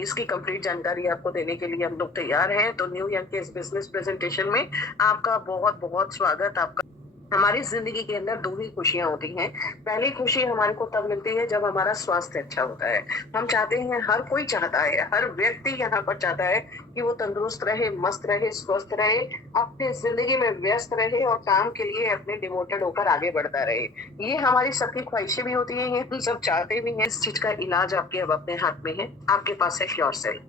इसकी कंप्लीट जानकारी आपको देने के लिए हम लोग तैयार हैं। तो न्यू यंग के इस बिजनेस प्रेजेंटेशन में आपका बहुत बहुत स्वागत। आपका हमारी जिंदगी के अंदर 2 ही खुशियां होती हैं। पहली खुशी हमारे को तब मिलती है जब हमारा स्वास्थ्य अच्छा होता है। हम चाहते हैं, हर कोई चाहता है, हर व्यक्ति यहाँ पर चाहता है कि वो तंदुरुस्त रहे, मस्त रहे, स्वस्थ रहे, अपनी जिंदगी में व्यस्त रहे और काम के लिए अपने डिवोटेड होकर आगे बढ़ता रहे। ये हमारी सबकी ख्वाहिशें भी होती हैं, ये हम सब चाहते भी हैं। इस चीज का इलाज आपके अब अपने हाथ में है, आपके पास है क्योर सेल।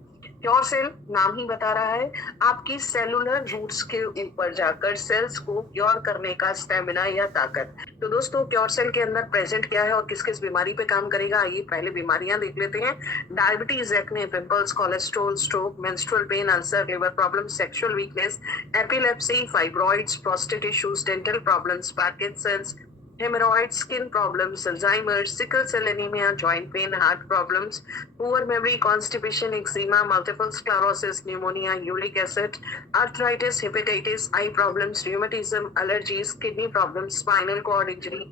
क्योर सेल नाम ही बता रहा है, आपकी सेलुलर रूट्स के ऊपर जाकर सेल्स को क्योर करने का स्टेमिना या ताकत। तो दोस्तों, क्योर सेल के अंदर प्रेजेंट क्या है और किस किस बीमारी पे काम करेगा, आइए पहले बीमारियां देख लेते हैं। Diabetes, acne, pimples, cholesterol, stroke, menstrual pain, ulcer, liver problem, sexual weakness, epilepsy, fibroids, prostate issues, dental problems, Parkinson's, hemorrhoids, skin problems, Alzheimer's, sickle cell anemia, joint pain, heart problems, poor memory, constipation, eczema, multiple sclerosis, pneumonia, uric acid, arthritis, hepatitis, eye problems, rheumatism, allergies, kidney problems, spinal cord injury,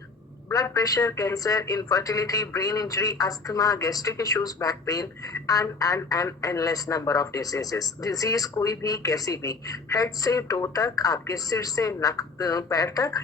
blood pressure, cancer, infertility, brain injury, asthma, gastric issues, back pain, and endless number of diseases. Disease कोई भी कैसी भी, head से to तक, आपके सिर से नक पैर तक,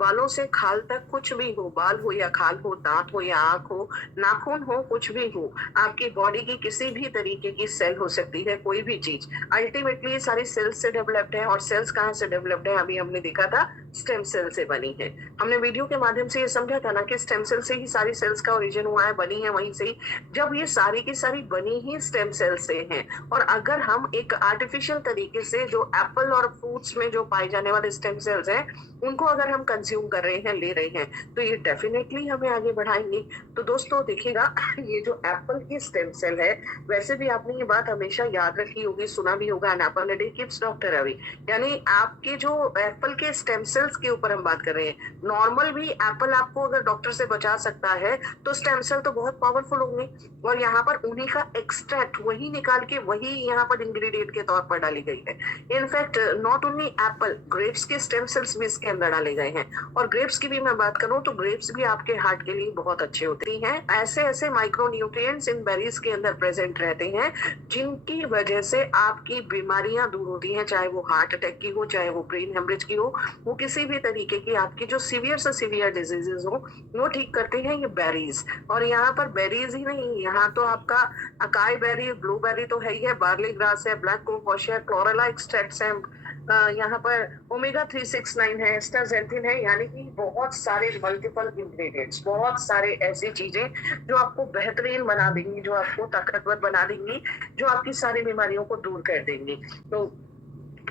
बालों से खाल तक, कुछ भी हो, बाल हो या खाल हो, दांत हो या आंख हो, नाखून हो, कुछ भी हो, आपकी बॉडी की किसी भी तरीके की सेल हो सकती है, कोई भी चीज। अल्टीमेटली सारी सेल्स से डेवलप्ड है। और सेल्स कहाँ से डेवलप्ड है, अभी हमने देखा था स्टेम सेल से बनी है। हमने वीडियो के माध्यम से ये समझा था ना कि स्टेम सेल से ही सारी सेल्स का ओरिजिन हुआ है, बनी है वहीं से ही। जब ये सारी की सारी बनी ही स्टेम सेल से हैं, और अगर हम एक आर्टिफिशियल तरीके से जो एप्पल और फ्रूट्स में जो पाए जाने वाले स्टेम सेल्स हैं, उनको अगर हम कंज्यूम कर रहे हैं, ले रहे हैं, तो ये डेफिनेटली हमें आगे बढ़ाएंगे। तो दोस्तों देखिएगा, ये जो एप्पल की स्टेम सेल है, वैसे भी आपने ये बात हमेशा याद रखी होगी, सुना भी होगा, an apple a day keeps doctor away. यानी आपके जो एप्पल के स्टेम सेल्स के ऊपर हम बात कर रहे हैं, नॉर्मल भी एप्पल आपको अगर डॉक्टर से बचा सकता है, तो स्टेम सेल तो बहुत पावरफुल होंगे। और यहाँ पर उन्हीं का एक्सट्रैक्ट वही निकाल के वही यहाँ पर इंग्रेडिएंट के तौर पर डाली गई है। In fact not only Apple, grapes के स्टेम सेल्स भी इसके अंदर डाले गए हैं। और ग्रेप्स की भी मैं बात करूं तो ग्रेप्स भी आपके हार्ट के लिए बहुत अच्छे होती हैं। ऐसे ऐसे माइक्रो न्यूट्रिएंट्स इन बेरीज के अंदर प्रेजेंट रहते हैं, जिनकी वजह से आपकी बीमारियां दूर होती हैं, चाहे वो हार्ट अटैक की हो, चाहे वो ब्रेन हेमरेज की हो, वो किसी भी तरीके की आपकी जो सीवियर से सीवियर डिजीजेस हो, वो ठीक करते हैं ये बेरीज। और यहाँ पर बेरीज ही नहीं, यहाँ तो आपका अकाई बेरी, ब्लूबेरी तो है ही है, बार्ली ग्रास है, ब्लैक कोकोश है, क्लोरेला एक्सट्रैक्ट्स है, यहाँ पर ओमेगा 369 है, एस्टाजेंथिन है, यानी कि बहुत सारे मल्टीपल इंग्रेडिएंट्स, बहुत सारे ऐसी चीजें जो आपको बेहतरीन बना देंगी, जो आपको ताकतवर बना देंगी, जो आपकी सारी बीमारियों को दूर कर देंगी। तो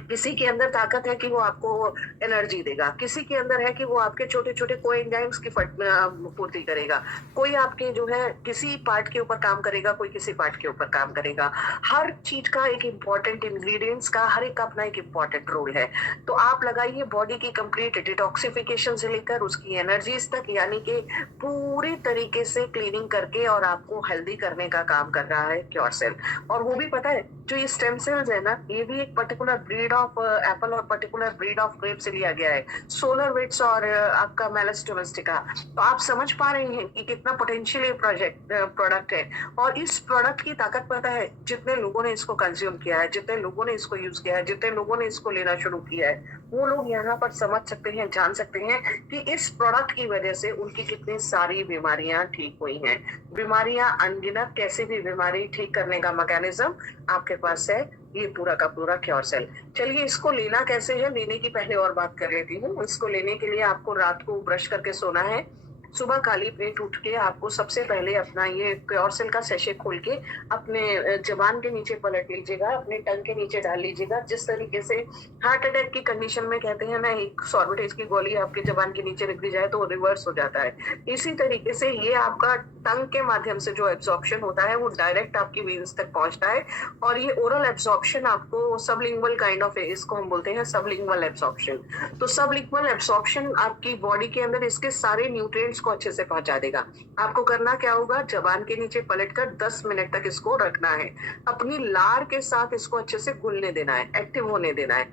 किसी के अंदर ताकत है कि वो आपको एनर्जी देगा, किसी के अंदर है कि वो आपके छोटे छोटे कोएंजाइम्स की पूर्ति करेगा, कोई आपके जो है किसी पार्ट के ऊपर काम करेगा, कोई किसी पार्ट के ऊपर काम करेगा। हर चीज का एक इम्पोर्टेंट इंग्रेडिएंट्स का हर एक का अपना एक इम्पोर्टेंट रोल है। तो आप लगाइए बॉडी की कंप्लीट डिटॉक्सिफिकेशन से लेकर उसकी एनर्जीज तक, यानी कि पूरी तरीके से क्लीनिंग करके और आपको हेल्दी करने का काम कर रहा है क्योर सेल। और वो भी पता है, जो ये स्टेम सेल्स है ना, ये भी एक पर्टिकुलर ब्रीड ऑफ एप्पल और पर्टिकुलर ब्रीड ऑफ ग्रेप से लिया गया है, सोलर विट्स और आपका मेलस डोमेस्टिका। तो आप समझ पा रहे हैं कि कितना पोटेंशियल प्रोडक्ट है। और इस प्रोडक्ट की ताकत पता है, जितने लोगों ने इसको कंज्यूम किया है, जितने लोगों ने इसको यूज किया है, जितने लोगों ने इसको लेना शुरू किया है, वो लोग यहाँ पर समझ सकते हैं, जान सकते हैं कि इस प्रोडक्ट की वजह से उनकी कितनी सारी बीमारियां ठीक हुई हैं। बीमारियां अनगिनत, कैसी भी बीमारी ठीक करने का मैकेनिज्म आपके पास है, ये पूरा का पूरा क्योर सेल। चलिए, इसको लेना कैसे है, लेने की पहले और बात कर लेती हूँ। इसको लेने के लिए आपको रात को ब्रश करके सोना है। सुबह खाली पेट उठ के आपको सबसे पहले अपना ये क्योर सेल का सैशे खोल के अपने जबान के नीचे पलट लीजिएगा, अपने टंग के नीचे डाल लीजिएगा। जिस तरीके से हार्ट अटैक की कंडीशन में कहते हैं ना, एक सॉर्बिटेज की गोली आपके जबान के नीचे रख दी जाए तो वो रिवर्स हो जाता है, इसी तरीके से ये आपका टंग के माध्यम से जो एब्जॉर्प्शन होता है वो डायरेक्ट आपकी वेन्स तक पहुंचता है। और ये ओरल एब्जॉर्प्शन आपको सबलिंगुअल काइंड ऑफ, इसको हम बोलते हैं सबलिंगुअल एब्जॉर्प्शन। तो सबलिंगुअल एब्जॉर्प्शन आपकी बॉडी के अंदर इसके सारे न्यूट्रिएंट्स को अच्छे से पहुंचा देगा। आपको करना क्या होगा, जबान के नीचे पलटकर 10 मिनट तक इसको रखना है, अपनी लार के साथ इसको अच्छे से घुलने देना है, एक्टिव होने देना है।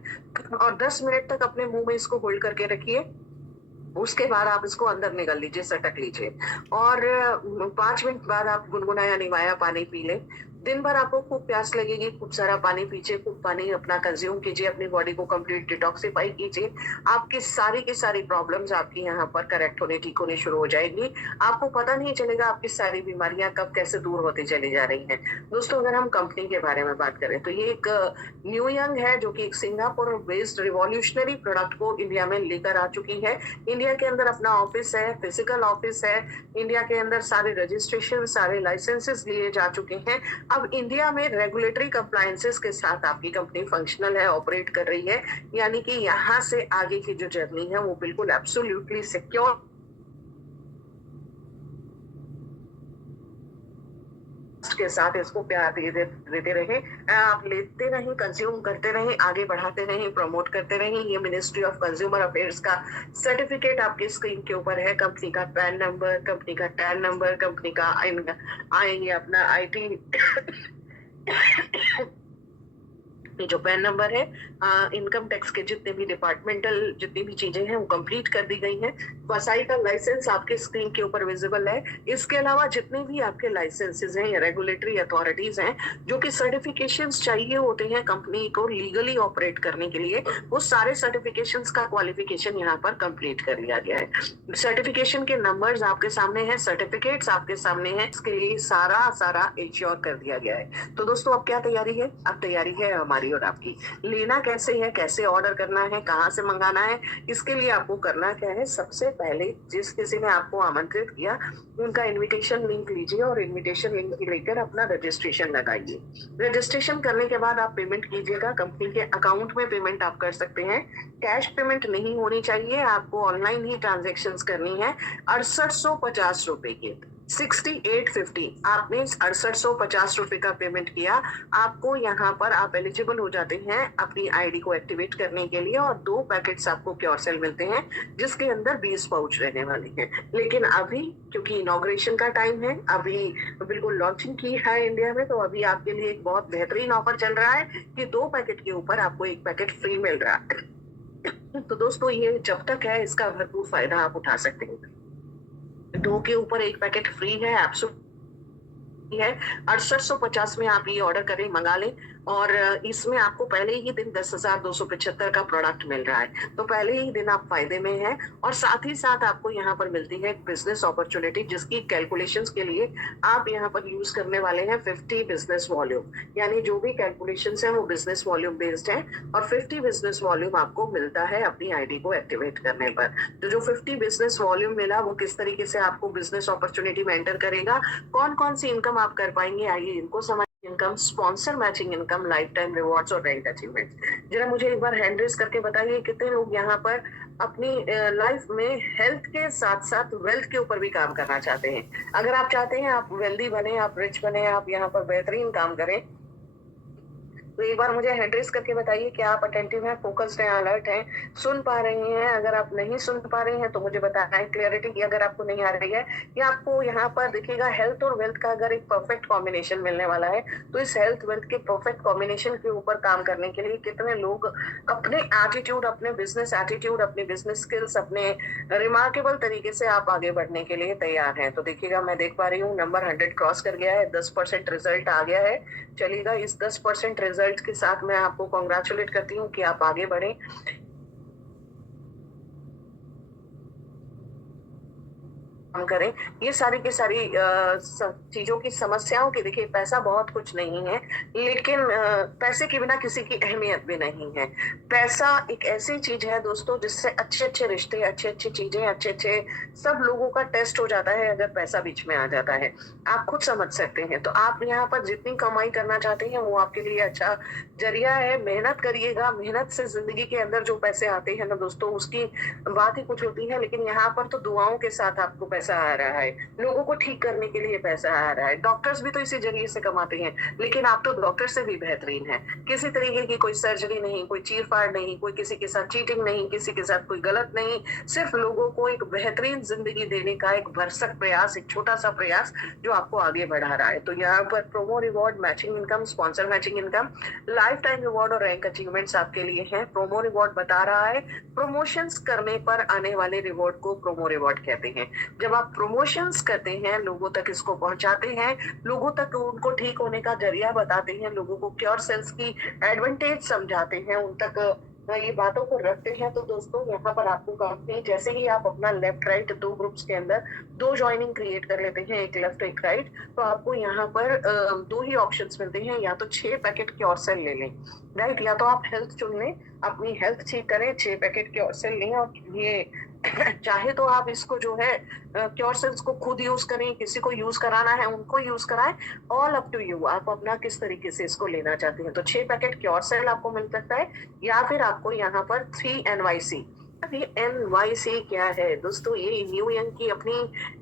और 10 मिनट तक अपने मुंह में इसको होल्ड करके रखिए। उसके बाद आप इसको अंदर निकाल लीजिए, सटक लीजिए, और 5 मिनट बाद आप गुनगुनाया निवाया पानी पी लें। दिन भर आपको खूब प्यास लगेगी, खूब सारा पानी पीजिए, खूब पानी अपना कंज्यूम कीजिए, अपनी बॉडी को कंप्लीट डिटॉक्सिफाई कीजिए। आपकी सारी की सारी प्रॉब्लम्स आपकी यहाँ पर करेक्ट होने, ठीक होने शुरू हो जाएगी। आपको पता नहीं चलेगा आपकी सारी बीमारियां कब कैसे दूर होती चली जा रही हैं। दोस्तों, अगर हम कंपनी के बारे में बात करें तो ये एक न्यू यंग है, जो कि एक सिंगापुर बेस्ड रिवॉल्यूशनरी प्रोडक्ट को इंडिया में लेकर आ चुकी है। इंडिया के अंदर अपना ऑफिस है, फिजिकल ऑफिस है। इंडिया के अंदर सारे रजिस्ट्रेशन, सारे लाइसेंसेस लिए जा चुके हैं। अब इंडिया में रेगुलेटरी कंप्लायंसेस के साथ आपकी कंपनी फंक्शनल है, ऑपरेट कर रही है। यानी कि यहाँ से आगे की जो जर्नी है वो बिल्कुल एब्सोल्युटली सिक्योर के साथ इसको प्यार देते रहे। आप लेते रहें, कंज्यूम करते रहें, आगे बढ़ाते रहें, प्रमोट करते रहें। ये मिनिस्ट्री ऑफ कंज्यूमर अफेयर्स का सर्टिफिकेट आपकी स्क्रीन के ऊपर है। कंपनी का पैन नंबर, कंपनी का टैन नंबर, कंपनी का आएंगे अपना आईटी ये जो पैन नंबर है, इनकम टैक्स के जितने भी डिपार्टमेंटल जितनी भी चीजें हैं वो कंप्लीट कर दी गई हैं। वसाई का लाइसेंस आपके स्क्रीन के ऊपर विजिबल है। इसके अलावा जितने भी आपके लाइसेंसेस हैं या रेगुलेटरी अथॉरिटीज हैं जो कि सर्टिफिकेशंस चाहिए होते हैं कंपनी को लीगली ऑपरेट करने के लिए, वो सारे सर्टिफिकेशंस का क्वालिफिकेशन यहाँ पर कंप्लीट कर लिया गया है। सर्टिफिकेशन के नंबर्स आपके सामने हैं, सर्टिफिकेट्स आपके सामने हैं। इसके लिए सारा इंश्योर कर दिया गया है। तो दोस्तों, अब क्या तैयारी है? अब तैयारी है हमारी और आपकी। लेना कैसे है, कैसे ऑर्डर करना है, कहाँ से मंगाना है, इसके लिए आपको करना क्या है? सबसे पहले जिस किसी ने आपको आमंत्रित किया उनका इनविटेशन लिंक लीजिए और इनविटेशन लिंक लेकर अपना रजिस्ट्रेशन लगाइए। रजिस्ट्रेशन करने के बाद आप पेमेंट कीजिएगा। कंपनी के अकाउंट में पेमेंट आप कर सकते हैं। कैश पेमेंट नहीं होनी चाहिए, आपको ऑनलाइन ही ट्रांजेक्शन करनी है। 6850 रुपए की 6850 आपने 6850 रुपए का पेमेंट किया। आपको यहाँ पर आप एलिजिबल हो जाते हैं अपनी आईडी को एक्टिवेट करने के लिए, और 2 पैकेट्स आपको क्योरसेल मिलते हैं जिसके अंदर 20 पाउच रहने वाले हैं। लेकिन अभी क्योंकि इनॉग्रेशन का टाइम है, अभी बिल्कुल लॉन्चिंग की है इंडिया में, तो अभी आपके लिए एक बहुत बेहतरीन ऑफर चल रहा है कि 2 पैकेट के ऊपर आपको 1 पैकेट फ्री मिल रहा है। तो दोस्तों, ये जब तक है इसका भरपूर फायदा आप उठा सकते हैं। 2 के ऊपर 1 पैकेट फ्री है, एब्सोल्यूट है। 6850 में आप ये ऑर्डर करें, मंगा लें। और इसमें आपको पहले ही दिन 10,275 का प्रोडक्ट मिल रहा है, तो पहले ही दिन आप फायदे में हैं। और साथ ही साथ आपको यहाँ पर मिलती है बिजनेस अपॉर्चुनिटी, जिसकी कैलकुलेशंस के लिए आप यहाँ पर यूज करने वाले हैं 50 बिजनेस वॉल्यूम। यानी जो भी कैलकुलेशंस हैं वो बिजनेस वॉल्यूम बेस्ड है, और 50 बिजनेस वॉल्यूम आपको मिलता है अपनी आईडी को एक्टिवेट करने पर। तो जो 50 बिजनेस वॉल्यूम मिला वो किस तरीके से आपको बिजनेस अपॉर्चुनिटी में एंटर करेगा, कौन कौन सी इनकम आप कर पाएंगे, आइए इनको समझ। Income, sponsor matching income, life time rewards और रैंक अचीवमेंट। जरा मुझे एक बार हैंड रेस करके बताइए कितने लोग यहाँ पर अपनी लाइफ में हेल्थ के साथ साथ वेल्थ के ऊपर भी काम करना चाहते हैं। अगर आप चाहते हैं आप वेल्दी बने, आप रिच बने, आप यहाँ पर बेहतरीन काम करें, तो एक बार मुझे हैंड रेस करके बताइए कि आप अटेंटिव हैं, फोकस्ड हैं, अलर्ट हैं, सुन पा रही हैं। अगर आप नहीं सुन पा रही हैं तो मुझे बताना है क्लियरिटी की अगर आपको नहीं आ रही है। या आपको यहाँ पर देखिएगा हेल्थ और वेल्थ का अगर एक परफेक्ट कॉम्बिनेशन मिलने वाला है, तो इस हेल्थ वेल्थ के परफेक्ट कॉम्बिनेशन के ऊपर काम करने के लिए कितने लोग अपने एटीट्यूड, अपने बिजनेस एटीट्यूड, अपने बिजनेस स्किल्स, अपने रिमार्केबल तरीके से आप आगे बढ़ने के लिए तैयार हैं। तो देखिएगा, मैं देख पा रही हूँ नंबर 100 क्रॉस कर गया है, 10% रिजल्ट आ गया है। चलिएगा, इस 10% रिजल्ट के साथ मैं आपको कॉन्ग्रेचुलेट करती हूँ कि आप आगे बढ़े। काम करें। ये सारी की सारी चीजों की समस्याओं की, देखिए पैसा बहुत कुछ नहीं है, लेकिन पैसे के बिना किसी की अहमियत भी नहीं है। पैसा एक ऐसी चीज है दोस्तों जिससे अच्छे अच्छे रिश्ते, अच्छे अच्छी चीजें, अच्छे अच्छे सब लोगों का टेस्ट हो जाता है अगर पैसा बीच में आ जाता है। आप खुद समझ सकते हैं। तो आप यहाँ पर जितनी कमाई करना चाहते हैं वो आपके लिए अच्छा जरिया है। मेहनत करिएगा। मेहनत से जिंदगी के अंदर जो पैसे आते हैं ना दोस्तों, उसकी बात ही कुछ होती है। लेकिन यहाँ पर तो दुआओं के साथ आपको पैसा आ रहा है, लोगों को ठीक करने के लिए पैसा आ रहा है। डॉक्टर्स भी तो इसी जरिए से कमाते हैं, लेकिन आप तो डॉक्टर से भी बेहतरीन है। किसी तरीके की कोई सर्जरी नहीं, कोई चीरफाड़ नहीं, कोई किसी के साथ चीटिंग नहीं, किसी के साथ कोई गलत नहीं, सिर्फ लोगों को एक बेहतरीन जिंदगी देने का एक भरसक प्रयास, एक छोटा सा प्रयास जो आपको आगे बढ़ा रहा है। तो यहाँ पर promo reward, matching income, sponsor matching income, life time reward और रैंक अचीवमेंट्स आपके लिए हैं। प्रोमो रिवॉर्ड बता रहा है प्रमोशंस करने पर आने वाले रिवॉर्ड को प्रोमो रिवॉर्ड कहते हैं। जब आप प्रमोशंस करते हैं, लोगों तक इसको पहुंचाते हैं, लोगों तक उनको ठीक होने का जरिया बताते हैं, लोगों को क्योर सेल्स की एडवांटेज समझाते हैं, उन तक ये बातों को रखते हैं, तो दोस्तों यहाँ पर आपको कंपनी, जैसे ही आप अपना लेफ्ट राइट दो ग्रुप्स के अंदर दो ज्वाइनिंग क्रिएट कर लेते हैं, एक लेफ्ट एक राइट, तो आपको यहाँ पर दो ही ऑप्शंस मिलते हैं, या तो 6 पैकेट क्योर सेल ले लें, राइट, या तो आप हेल्थ चुन लें, अपनी हेल्थ ठीक करें, 6 पैकेट क्योर सेल लें, और ये चाहे तो आप इसको जो है क्योर सेल्स को खुद यूज करें, किसी को यूज कराना है उनको यूज कराएं, ऑल अप टू यू, आप अपना किस तरीके से इसको लेना चाहते हैं। तो 6 पैकेट क्योर सेल आपको मिल सकता है, या फिर आपको यहाँ पर 3 NYC। अभी NYC क्या है दोस्तों, ये न्यू यंग की अपनी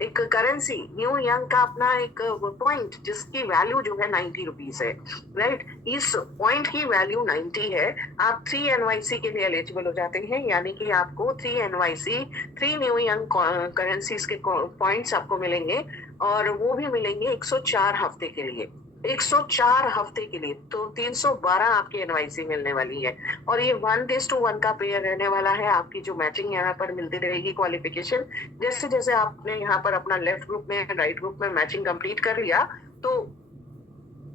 एक करेंसी, न्यू यंग का अपना एक पॉइंट, जिसकी वैल्यू जो है 90 रुपीज है, राइट, इस पॉइंट की वैल्यू 90 है। आप 3 NYC के लिए एलिजिबल हो जाते हैं, यानी कि आपको 3 NYC, 3 न्यू यंग करेंसीज के पॉइंट्स आपको मिलेंगे, और वो भी मिलेंगे 104 हफ्ते के लिए, 104 हफ्ते के लिए, तो 312 आपकी NYC मिलने वाली है, और ये 1:1 का पेयर रहने वाला है। आपकी जो मैचिंग यहाँ पर मिलती रहेगी, क्वालिफिकेशन जैसे जैसे आपने यहाँ पर अपना लेफ्ट ग्रुप में राइट ग्रुप में मैचिंग कंप्लीट कर लिया, तो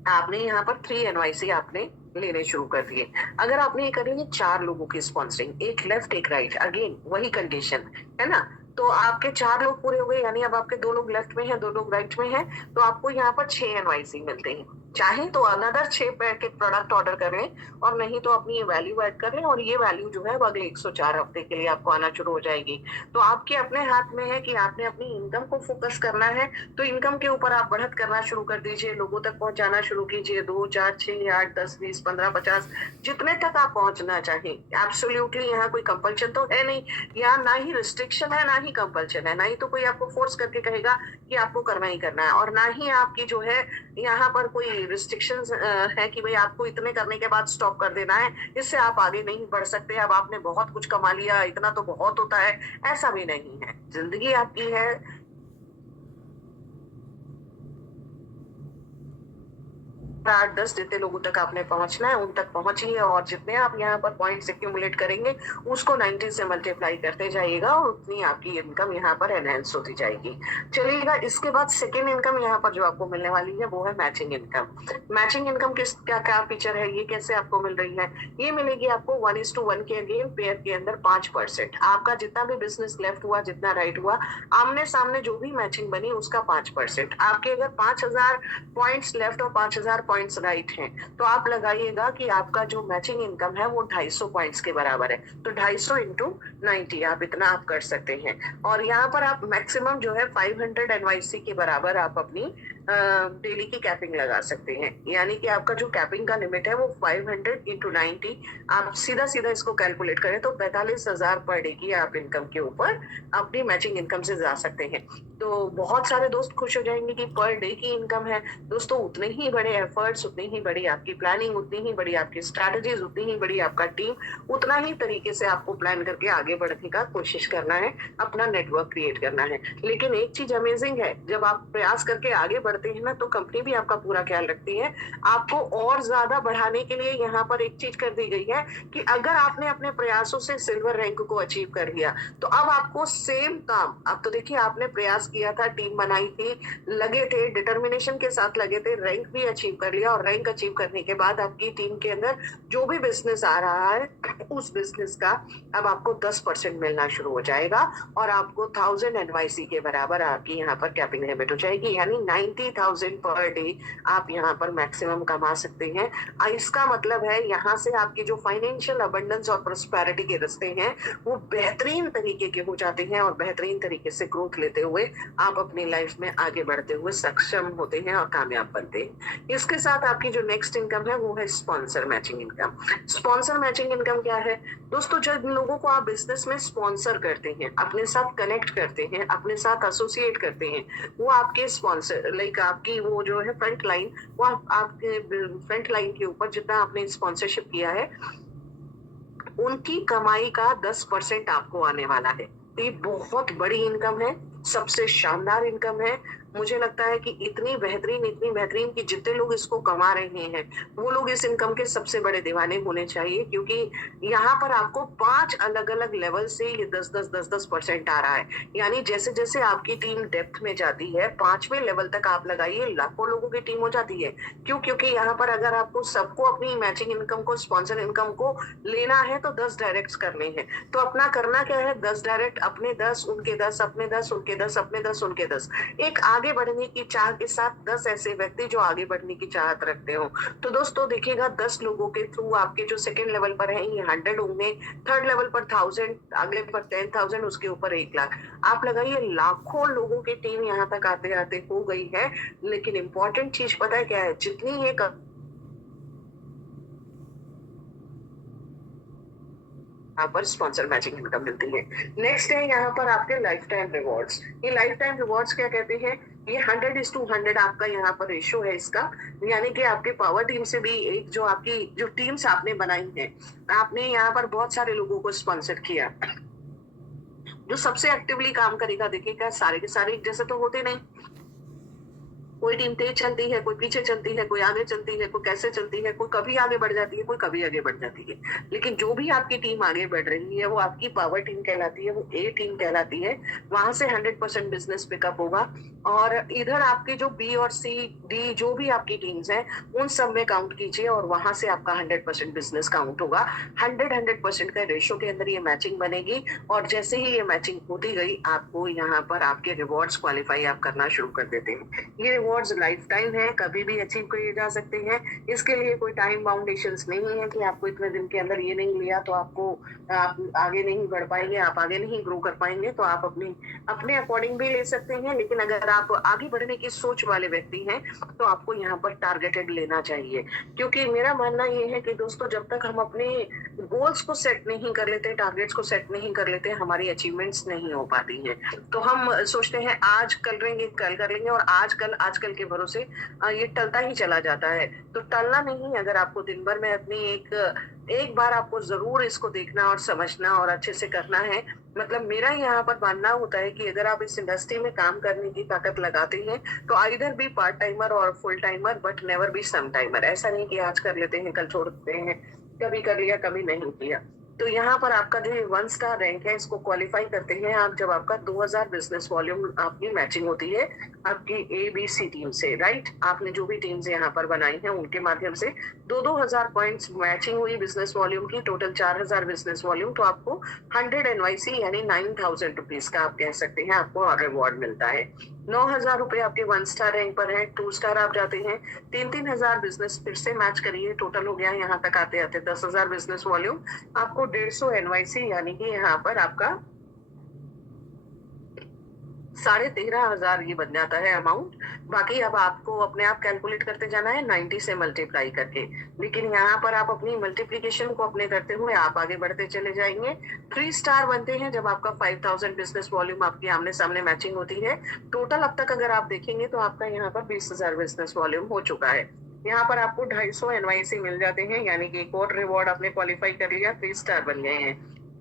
आपने यहाँ पर 3 NYC आपने लेने शुरू कर दिए। अगर आपने ये करेंगे 4 लोगों की स्पॉन्सरिंग, एक लेफ्ट एक राइट, अगेन वही कंडीशन है ना, तो आपके 4 लोग पूरे हो गए, यानी अब आपके 2 लोग लेफ्ट में हैं, 2 लोग राइट में हैं, तो आपको यहाँ पर 6 NYC मिलते हैं। चाहे तो अनदर 6 पैकेट प्रोडक्ट ऑर्डर करें, और नहीं तो अपनी ये वैल्यू ऐड करें, और ये वैल्यू जो है अगले 104 हफ्ते के लिए आपको आना शुरू हो जाएगी। तो आपके अपने हाथ में है कि आपने अपनी इनकम को फोकस करना है, तो इनकम के ऊपर आप बढ़त करना शुरू कर दीजिए, लोगों तक पहुंचाना शुरू कीजिए, 2, 4, 6, 8, 10, 20, 15, 50, जितने तक आप पहुंचना चाहें। एब्सोल्युटली यहाँ कोई कंपल्शन तो है नहीं, या ना ही रिस्ट्रिक्शन है, ना ही कंपल्शन है, ना ही तो कोई आपको फोर्स करके कहेगा कि आपको करना ही करना है, और ना ही आपकी जो है यहाँ पर कोई रिस्ट्रिक्शंस है कि भाई आपको इतने करने के बाद स्टॉप कर देना है, इससे आप आगे नहीं बढ़ सकते, अब आपने बहुत कुछ कमा लिया, इतना तो बहुत होता है, ऐसा भी नहीं है। जिंदगी आपकी है, 8-10 जितने लोगों तक आपने पहुंचना है उन तक पहुंचिए, और जितने आप यहाँ पर पॉइंट्स एक्यूमुलेट करेंगे उसको 90 से मल्टीप्लाई करते जाइएगा, और उतनी आपकी इनकम यहाँ पर एनहेंस होती जाएगी। चलिएगा, इसके बाद सेकेंड इनकम यहाँ पर जो आपको मिलने वाली है वो है मैचिंग इनकम। मैचिंग इनकम किस क्या क्या फीचर है, ये कैसे आपको मिल रही है, ये मिलेगी आपको 1:1 के अगेन पेयर के अंदर 5%। आपका जितना भी बिजनेस लेफ्ट हुआ, जितना राइट हुआ, आमने सामने जो भी मैचिंग बनी उसका 5%। आपके अगर 5000 पॉइंट्स लेफ्ट और 5000 पॉइंट्स राइट हैं, तो आप लगाइएगा कि आपका जो मैचिंग इनकम है वो 250 पॉइंट्स के बराबर है, तो 250 इंटू 90 आप इतना आप कर सकते हैं। और यहाँ पर आप मैक्सिमम जो है 500 NYC के बराबर आप अपनी डेली की कैपिंग लगा सकते हैं, यानी कि आपका जो कैपिंग का लिमिट है वो 500 इंटू 90, आप सीधा सीधा इसको कैलकुलेट करें तो 45,000 पर डे की आप इनकम के ऊपर अपनी मैचिंग इनकम से जा सकते हैं। तो बहुत सारे दोस्त खुश हो जाएंगे कि पर डे की इनकम है। दोस्तों, उतने ही बड़े एफर्ट्स, उतनी ही बड़ी आपकी प्लानिंग, उतनी ही बड़ी आपकी स्ट्रैटेजीज, उतनी ही बड़ी आपका टीम, उतना ही तरीके से आपको प्लान करके आगे बढ़ने का कोशिश करना है, अपना नेटवर्क क्रिएट करना है। लेकिन एक चीज अमेजिंग है, जब आप प्रयास करके आगे बढ़ते हैं ना, तो कंपनी भी आपका पूरा ख्याल रखती है। आपको और ज्यादा बढ़ाने के लिए यहाँ पर एक चीज कर दी गई है कि अगर आपने अपने प्रयासों से सिल्वर रैंक को अचीव कर लिया, तो अब आपको सेम काम, अब तो देखिए आपने प्रयास किया था, टीम बनाई थी, लगे थे, डिटर्मिनेशन के साथ लगे थे, रैंक भी अचीव कर लिया, और रैंक अचीव करने के बाद आपकी टीम के अंदर जो भी बिजनेस आ रहा है, उस बिजनेस का अब आपको 10% मिलना शुरू हो जाएगा, और आपको 1000 NYC के बराबर आपकी यहाँ पर कैपिंग लिमिट हो जाएगी, यानी 90,000 पर डे आप यहाँ पर मैक्सिमम कमा सकते हैं। इसका मतलब है यहाँ से आपकी जो फाइनेंशियल अबंडेंस और प्रोस्पेरिटी के रास्ते हैं वो बेहतरीन तरीके के हो जाते हैं, और बेहतरीन तरीके से ग्रोथ लेते हुए आप अपनी लाइफ में आगे बढ़ते हुए सक्षम होते हैं और कामयाब बनते हैं। इसके साथ आपकी जो नेक्स्ट इनकम है वो है sponsor matching income. Sponsor matching income क्या है दोस्तों? जब लोगों को आप बिजनेस में स्पॉन्सर करते हैं, अपने साथ कनेक्ट करते हैं, अपने साथ एसोसिएट करते हैं, वो आपके स्पॉन्सर, लाइक आपकी वो जो है फ्रंट लाइन, वो आपके फ्रंट लाइन के ऊपर जितना आपने स्पॉन्सरशिप किया है उनकी कमाई का 10% आपको आने वाला है। ये बहुत बड़ी इनकम है, सबसे शानदार इनकम है। मुझे लगता है कि इतनी बेहतरीन कि जितने लोग इसको कमा रहे हैं, वो लोग इस इनकम के सबसे बड़े दीवाने होने चाहिए, क्योंकि यहाँ पर आपको 5 अलग-अलग लेवल से ये 10-10, 10-10% आ रहा है। यानी जैसे-जैसे आपकी टीम डेप्थ में जाती है, 5वें लेवल तक आप लगाइए, लाखों लोगों की टीम हो जाती है। क्यों? क्योंकि यहाँ पर अगर आपको सबको अपनी मैचिंग इनकम को, स्पॉन्सर इनकम को लेना है, तो 10 डायरेक्ट्स करने हैं। तो अपना करना क्या है? 10 डायरेक्ट, अपने 10, उनके 10, अपने 10, उनके 10, अपने 10, उनके 10। एक आगे बढ़ने की चाह के साथ 10 ऐसे व्यक्ति जो आगे बढ़ने की चाहत रखते हो। तो दोस्तों देखिएगा, 10 लोगों के थ्रू आपके जो सेकंड लेवल पर हैं ये 100 होंगे, थर्ड लेवल पर 1000, अगले पर 10,000, उसके ऊपर 1 लाख। आप लगाइए, लाखों लोगों की टीम यहाँ तक आते-आते हो गई है। लेकिन इम्पोर्टेंट चीज़ पता है क्या है? जितनी ये यहाँ पर स्पॉन्सर मैचिंग इनकम मिलती है। नेक्स्ट है यहाँ पर आपके लाइफ टाइम रिवॉर्ड्स। ये लाइफ टाइम रिवॉर्ड्स क्या कहते हैं? ये 100:100 आपका यहाँ पर रेशियो है इसका। यानी कि आपके पावर टीम से भी एक जो आपकी जो टीम्स आपने बनाई है, आपने यहाँ पर बहुत सारे लोगों को स्पॉन्सर किया। जो सबसे एक्टिवली काम करेगा, देखिएगा सारे के सारे एक जैसे तो होते नहीं। कोई टीम तेज चलती है, कोई पीछे चलती है, कोई आगे चलती है, कोई कैसे चलती है, कोई कभी आगे बढ़ जाती है, कोई कभी आगे बढ़ जाती है। लेकिन जो भी आपकी टीम आगे बढ़ रही है, वो आपकी पावर टीम कहलाती है, वो ए टीम कहलाती है। वहां से 100% बिजनेस पिकअप होगा। और इधर आपके जो बी और सी, डी, जो भी आपकी टीम्स हैं, उन सब में काउंट कीजिए और वहां से आपका 100% बिजनेस काउंट होगा। 100% का रेशियो के अंदर ये मैचिंग बनेगी। और जैसे ही ये मैचिंग होती गई, आपको यहाँ पर आपके रिवॉर्ड्स क्वालिफाई आप करना शुरू कर देते हैं। ये रिवॉर्ड्स लाइफ टाइम है, कभी भी अचीव किए जा सकते हैं। इसके लिए कोई टाइम बाउंडेशंस नहीं है कि आपको इतने दिन के अंदर ये नहीं लिया तो आपको आप आगे नहीं बढ़ पाएंगे, आप आगे नहीं ग्रो कर पाएंगे। तो आप अपने अकॉर्डिंग भी ले सकते हैं। लेकिन अगर आप आगे बढ़ने की सोच वाले व्यक्ति हैं, तो आपको यहाँ पर टारगेटेड लेना चाहिए। क्योंकि मेरा मानना ये है कि दोस्तों, जब तक हम अपने गोल्स को सेट नहीं कर लेते, टारगेट्स को सेट नहीं कर लेते, हमारी अचीवमेंट्स नहीं हो पाती है। तो हम सोचते हैं आज कल कर लेंगे, और आजकल के भरोसे ये टलता ही चला जाता है। तो टलना नहीं, अगर आपको दिन भर में अपनी एक बार आपको जरूर इसको देखना और समझना और अच्छे से करना है। मतलब मेरा यहाँ पर मानना होता है कि अगर आप इस इंडस्ट्री में काम करने की ताकत लगाते हैं, तो आइदर बी पार्ट टाइमर और full timer, but never be some timer. ऐसा नहीं कि आज कर लेते हैं, कल छोड़ देते हैं, कभी कर लिया, कभी नहीं किया। तो यहाँ पर आपका जो 1 स्टार रैंक है, इसको क्वालिफाई करते हैं आप जब आपका 2000 बिजनेस वॉल्यूम आपकी मैचिंग होती है आपकी ए बी सी टीम से, राइट? आपने जो भी टीम्स यहाँ पर बनाई हैं, उनके माध्यम से 2-2000 पॉइंट्स मैचिंग हुई बिजनेस वॉल्यूम की, टोटल 4000 बिजनेस वॉल्यूम। तो आपको 100 एनवाईसी यानी 9000 रुपीज का आप कह सकते हैं आपको रिवॉर्ड मिलता है। 9000 रुपए आपके 1 स्टार रैंक पर है। 2 स्टार आप जाते हैं, 3-3 हजार बिजनेस फिर से मैच करिए, टोटल हो गया यहाँ तक आते आते 10,000 बिजनेस वॉल्यूम। आपको 150 एनवाईसी यानी कि यहाँ पर आपका 13,500 ये बन जाता है अमाउंट। बाकी अब आपको अपने आप कैलकुलेट करते जाना है 90 से मल्टीप्लाई करके। लेकिन यहाँ पर आप अपनी मल्टीप्लीकेशन को अपने करते हुए आप आगे बढ़ते चले जाएंगे। 3 स्टार बनते हैं जब आपका 5000 बिजनेस वॉल्यूम आपकी आमने सामने मैचिंग होती है। टोटल अब तक अगर आप देखेंगे तो आपका यहाँ पर 20,000 बिजनेस वॉल्यूम हो चुका है। यहाँ पर आपको 250 एनवाईसी मिल जाते हैं, यानी कि एक और रिवॉर्ड आपने क्वालिफाई कर लिया, 3 स्टार बन गए हैं।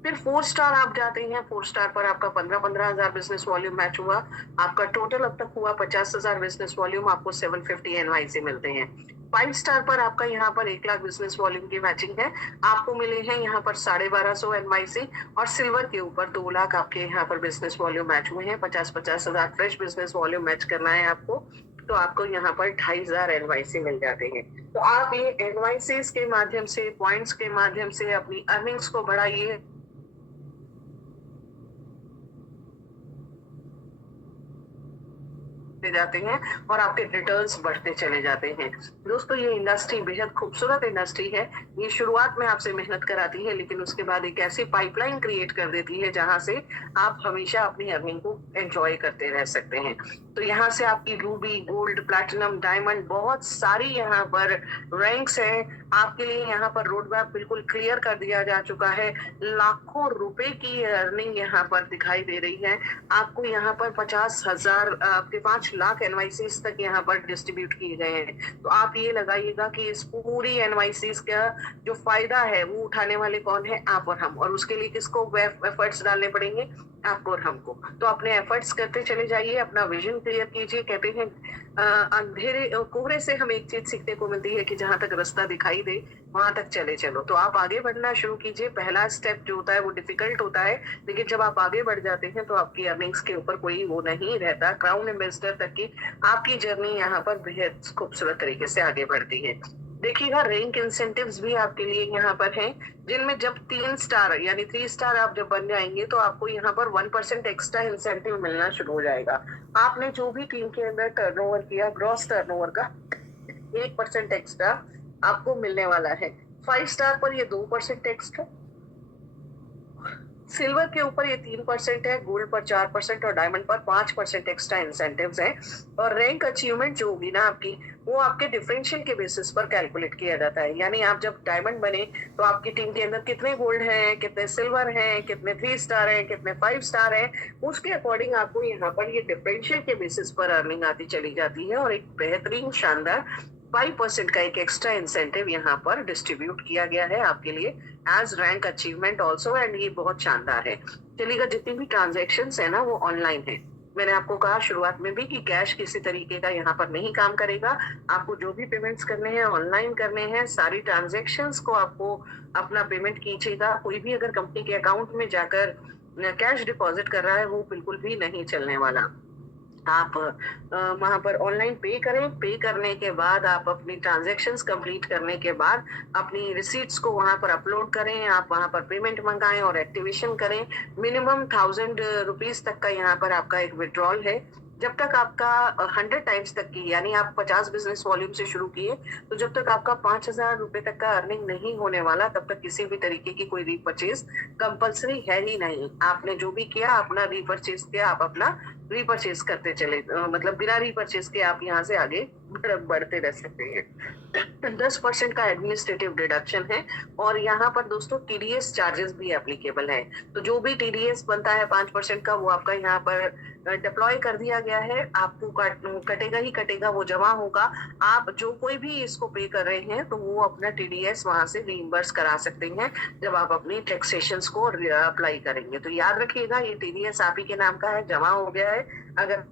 फिर 4 स्टार आप जाते हैं। 4 स्टार पर आपका 15-15 हजार बिजनेस वॉल्यूम मैच हुआ। आपका टोटल अब तक हुआ 50,000 बिजनेस वॉल्यूम, आपको 750 एनवाईसी मिलते हैं। 5 स्टार पर आपका यहाँ पर 1 लाख बिजनेस वॉल्यूम की मैचिंग है, आपको मिले हैं यहाँ पर 1250 एनवाईसी। और सिल्वर के ऊपर 2 लाख आपके यहाँ पर बिजनेस वॉल्यूम मैच हुए हैं। 50-50 हजार फ्रेश बिजनेस वॉल्यूम मैच करना है आपको, तो आपको यहाँ पर 2500 एनवाईसी मिल जाते हैं। तो आप ये एनवाईसीज के माध्यम से, पॉइंट्स के माध्यम से अपनी अर्निंग्स को बढ़ाइए। जाते हैं और आपके रिटर्न्स बढ़ते चले जाते हैं। दोस्तों, ये इंडस्ट्री बेहद खूबसूरत इंडस्ट्री है। ये शुरुआत में आपसे मेहनत कराती है, लेकिन उसके बाद एक ऐसी पाइपलाइन क्रिएट कर देती है जहां से आप हमेशा अपनी अर्निंग को एंजॉय करते रह सकते हैं। तो यहाँ से आपकी रूबी, गोल्ड, प्लैटिनम, डायमंड, बहुत सारी यहाँ पर रैंक्स हैं। आपके लिए यहाँ पर रोड मैप बिल्कुल क्लियर कर दिया जा चुका है। लाखों रुपए की अर्निंग यहाँ पर दिखाई दे रही है। आपको यहाँ पर 50,000 आपके 5 लाख एनवाईसीज तक यहाँ पर डिस्ट्रीब्यूट किए गए हैं। तो आप ये लगाइएगा कि इस पूरी एनवाईसीज का जो फायदा है वो उठाने वाले कौन है? आप और हम। और उसके लिए किसको एफर्ट्स डालने पड़ेंगे? आपको और हमको। तो अपने एफर्ट्स करते चले जाइए, अपना विजन क्लियर कीजिए। कहते हैं अंधेरे कोहरे से हमें एक चीज सीखने को मिलती है कि जहां तक रास्ता दिखाई दे वहां तक चले चलो। तो आप आगे बढ़ना शुरू कीजिए। पहला स्टेप जो होता है वो डिफिकल्ट होता है, लेकिन जब आप आगे बढ़ जाते हैं तो आपकी अर्निंग्स के ऊपर कोई वो नहीं रहता। क्राउन एम्बेसडर तक की आपकी जर्नी यहाँ पर बेहद खूबसूरत तरीके से आगे बढ़ती है। देखिएगा, रैंक इंसेंटिव्स भी आपके लिए यहाँ पर हैं, जिनमें जब 3 स्टार यानी 3 स्टार आप जब बन जाएंगे तो आपको यहाँ पर 1% एक्स्ट्रा इंसेंटिव मिलना शुरू हो जाएगा। आपने जो भी टीम के अंदर टर्नओवर किया, ग्रॉस टर्नओवर का 1% एक्स्ट्रा आपको मिलने वाला है। 5 स्टार पर ये 2% एक्स्ट्रा, सिल्वर के ऊपर ये 3% है, गोल्ड पर 4% और डायमंड पर 5% एक्स्ट्रा इंसेंटिव्स हैं। और रैंक अचीवमेंट जो होगी ना आपकी, वो आपके डिफरेंशियल के बेसिस पर कैलकुलेट किया जाता है। यानी आप जब डायमंड बने तो आपकी टीम के अंदर कितने गोल्ड हैं, कितने सिल्वर हैं, कितने 3 स्टार हैं, कितने 5 स्टार हैं, उसके अकॉर्डिंग आपको यहाँ पर ये डिफरेंशियल के बेसिस पर अर्निंग आती चली जाती है। और एक बेहतरीन शानदार 5% का एक एक्स्ट्रा इंसेंटिव यहाँ पर डिस्ट्रीब्यूट किया गया है आपके लिए as rank achievement also, and ये बहुत शानदार है। चलिएगा, जितनी भी ट्रांजेक्शन है ना वो ऑनलाइन है। मैंने आपको कहा शुरुआत में भी कि कैश किसी तरीके का यहाँ पर नहीं काम करेगा। आपको जो भी पेमेंट्स करने हैं ऑनलाइन करने हैं। सारी ट्रांजेक्शन्स को आपको अपना पेमेंट कीजिएगा। कोई भी अगर कंपनी के अकाउंट में जाकर कैश डिपॉजिट कर रहा है वो बिल्कुल भी नहीं चलने वाला। आप वहां पर ऑनलाइन पे करें। पे करने के बाद आप अपनी ट्रांजेक्शन्स कंप्लीट करने के बाद अपनी रिसीट्स को वहां पर अपलोड करें। आप वहां पर पेमेंट मंगाएं और एक्टिवेशन करें। मिनिमम 1000 रुपीज तक का यहाँ पर आपका एक विड्रॉल है। जब तक आपका 100 टाइम्स तक की, यानी आप 50 बिजनेस वॉल्यूम से शुरू किए, तो जब तक आपका 5000 रुपए तक का अर्निंग नहीं होने वाला तब तक किसी भी तरीके की कोई रीपरचेज कंपलसरी है ही नहीं। आपने जो भी किया अपना रीपरचेज किया, आप अपना रीपरचेज करते चले, मतलब बिना रीपरचेज के आप यहाँ से आगे बढ़ते रह सकते हैं। 10% का एडमिनिस्ट्रेटिव डिडक्शन है और यहाँ पर दोस्तों टीडीएस चार्जेस भी एप्लीकेबल है। तो जो भी टीडीएस बनता है 5% का, वो आपका यहाँ पर डिप्लॉय कर दिया गया है। आपको कटेगा ही कटेगा, वो जमा होगा। आप जो कोई भी इसको पे कर रहे हैं तो वो अपना टीडीएस वहां से रीइंबर्स करा सकते हैं जब आप अपनी टैक्सेशंस को अप्लाई करेंगे। तो याद रखिएगा, ये टीडीएस आप ही के नाम का है, जमा हो गया है। अगर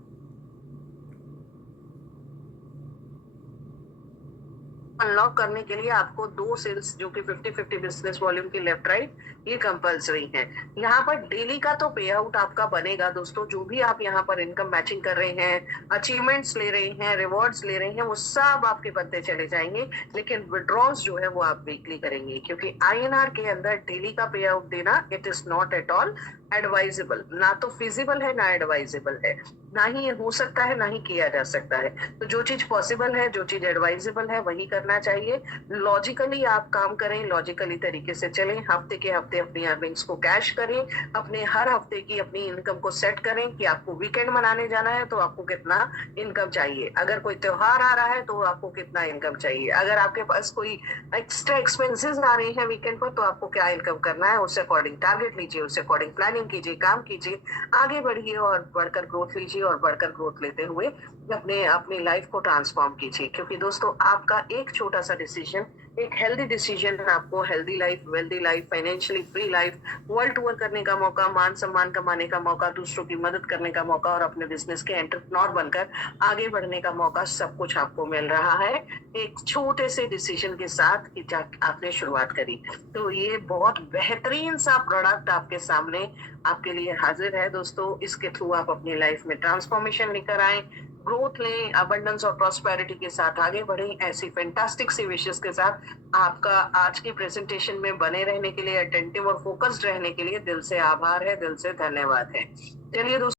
अनलॉक करने के लिए आपको 2 सेल्स जो कि 50-50 बिजनेस वॉल्यूम की लेफ्ट राइट, ये कंपलसरी है। यहाँ पर डेली का तो पे आउट आपका बनेगा दोस्तों। जो भी आप यहाँ पर इनकम मैचिंग कर रहे हैं, अचीवमेंट्स ले रहे हैं, रिवॉर्ड्स ले रहे हैं, वो सब आपके बनते चले जाएंगे। लेकिन विड्रॉल्स जो है वो आप वीकली करेंगे, क्योंकि आईएनआर के अंदर डेली का पे आउट देना it is not at all advisable. ना तो फिजिबल है, ना एडवाइजेबल है, ना ही ये हो सकता है, ना ही किया जा सकता है। तो जो चीज पॉसिबल है, जो चीज एडवाइजेबल है, वही करना चाहिए। लॉजिकली आप काम करें, लॉजिकली तरीके से चलें। हफ्ते के हफ्ते अपनी अर्निंग्स को कैश करें। अपने हर हफ्ते की अपनी इनकम को सेट करें कि आपको वीकेंड मनाने जाना है तो आपको कितना इनकम चाहिए। अगर कोई त्योहार आ रहा है तो आपको कितना इनकम चाहिए। अगर आपके पास कोई एक्स्ट्रा एक्सपेंसेस आ रहे हैं वीकेंड पर तो आपको क्या इनकम करना है, उससे अकॉर्डिंग टारगेट लीजिए, उससे अकॉर्डिंग प्लानिंग कीजिए, काम कीजिए, आगे बढ़िए और बढ़कर ग्रोथ लीजिए और बढ़कर ग्रोथ लेते हुए अपनी लाइफ को ट्रांसफॉर्म कीजिए। क्योंकि दोस्तों आपका एक छोटा सा डिसीजन, एक हेल्दी डिसीजन आपको healthy life, wealthy life, financially free life, world tour करने का मौका, मान सम्मान कमाने का मौका, दूसरों की मदद करने का मौका और अपने बिजनेस के एंटरप्रेन्योर बनकर आगे बढ़ने का मौका, सब कुछ आपको मिल रहा है एक छोटे से डिसीजन के साथ कि आपने शुरुआत करी। तो ये बहुत बेहतरीन सा प्रोडक्ट आपके सामने आपके लिए हाजिर है दोस्तों। इसके थ्रू आप अपनी लाइफ में ट्रांसफॉर्मेशन लेकर आए, ग्रोथ लें, अबंडेंस और प्रॉस्पेरिटी के साथ आगे बढ़ें। ऐसी फैंटास्टिक सी विशेष के साथ आपका आज की प्रेजेंटेशन में बने रहने के लिए, अटेंटिव और फोकस्ड रहने के लिए दिल से आभार है, दिल से धन्यवाद है। चलिए दोस्तों।